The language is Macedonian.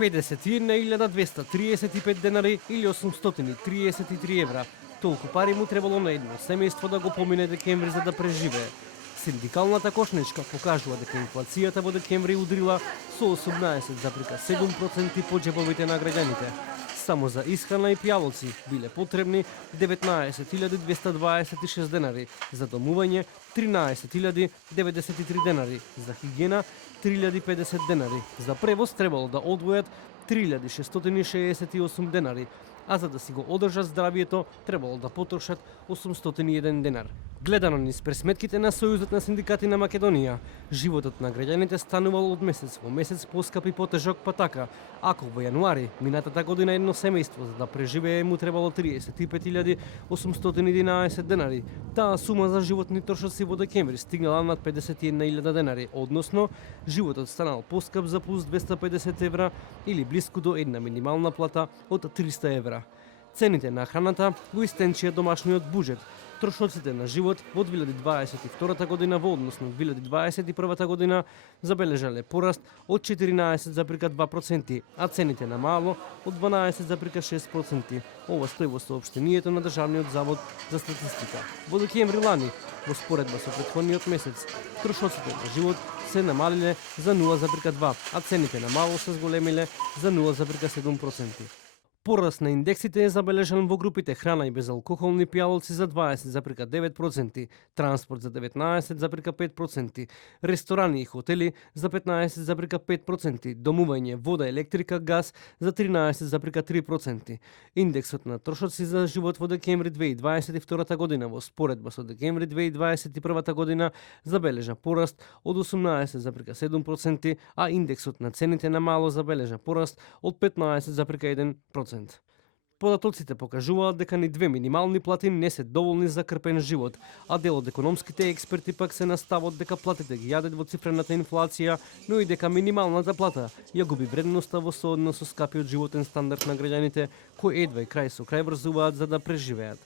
51.235 денари или 833 евра. Толку пари му требало на едно семејство да го помине декември за да преживее. Синдикалната кошничка покажува дека инфлацијата во декември удрила со 18,7% по џебовите на граѓаните. Само за исхрана и пијалоци биле потребни 19.226 денари, за домување 13.093 денари, за хигиена 3.050 денари, за превоз требало да одвојат 3.668 денари, а за да си го одржат здравието требало да потрошат 801 денар. Гледано низ пресметките на Сојузот на синдикати на Македонија, животот на граѓаните станувал од месец во месец поскап и потежок, па така, ако во јануари минатата година едно семејство за да преживее му требало 35.811 денари, таа сума за животни трошоци во декември стигнала над 51.000 денари, односно животот станал поскап за плюс 250 евра или блиску до една минимална плата од 300 евра. Цените на храната го истенчија домашниот буџет. Трошоците на живот во 2022 година во однос на 2021 година забележале пораст од 14,2%, а цените на мало од 12,6%. Ова стои во соопштението на Државниот завод за статистика. Во декември лани, во споредба со претходниот месец, трошоците на живот се намалиле за 0,2%, а цените на мало се зголемиле за 0,7%. Пораст на индексите е забележан во групите храна и безалкохолни пијалоци за 20,9%, транспорт за 19,5%, ресторани и хотели за 15,5%, домување, вода, електрика, газ за 13,3%. Индексот на трошоци за живот во декември 2022 година во споредба со декември 2021 година забележа пораст од 18,7%, а индексот на цените на мало забележа пораст од 15,1%. Податоците покажуваат дека ни две минимални плати не се доволни за крпен живот, а дел од економските експерти пак се на ставот дека платите ги јадат во цифрената инфлација, но и дека минималната плата ја губи вредноста во сооднос со скапиот животен стандард на граѓаните, кои едва и крај со крај врзуваат за да преживеат.